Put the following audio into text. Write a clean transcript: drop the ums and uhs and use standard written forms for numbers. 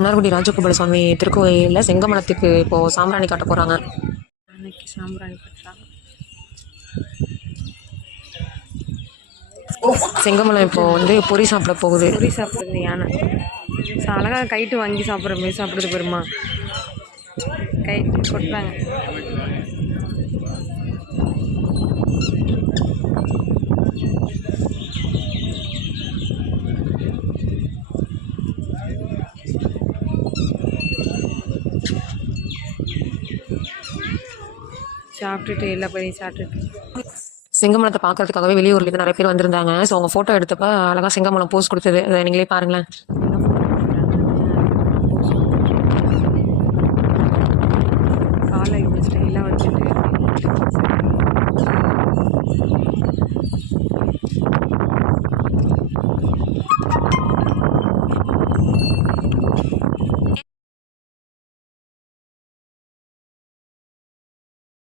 மன்னார்குடி ராஜகோபால சுவாமி திருக்கோயிலில் செங்கமலத்துக்கு இப்போது சாம்பிராணி காட்ட போகிறாங்க. அன்னைக்கு சாம்பிராணி கட்டுறாங்க. செங்கமலம் இப்போ வந்து பொரி சாப்பிட போகுது. பொரி சாப்பிடுறது யானை அழகாக கைட்டு வாங்கி சாப்பிட்ற மாதிரி சாப்பிடுறது பெருமா கை கொட்டுறாங்க. சாப்பிட்டுட்டு எல்லா பேரையும் சாப்பிட்டுட்டு செங்கமலத்தை பார்க்கறதுக்காகவே வெளியூர்லேருந்து நிறைய பேர் வந்திருந்தாங்க. ஸோ அவங்க ஃபோட்டோ எடுத்தப்ப அழகாக செங்கமலம் போஸ் கொடுத்தது. அதை நீங்களே பாருங்களேன்.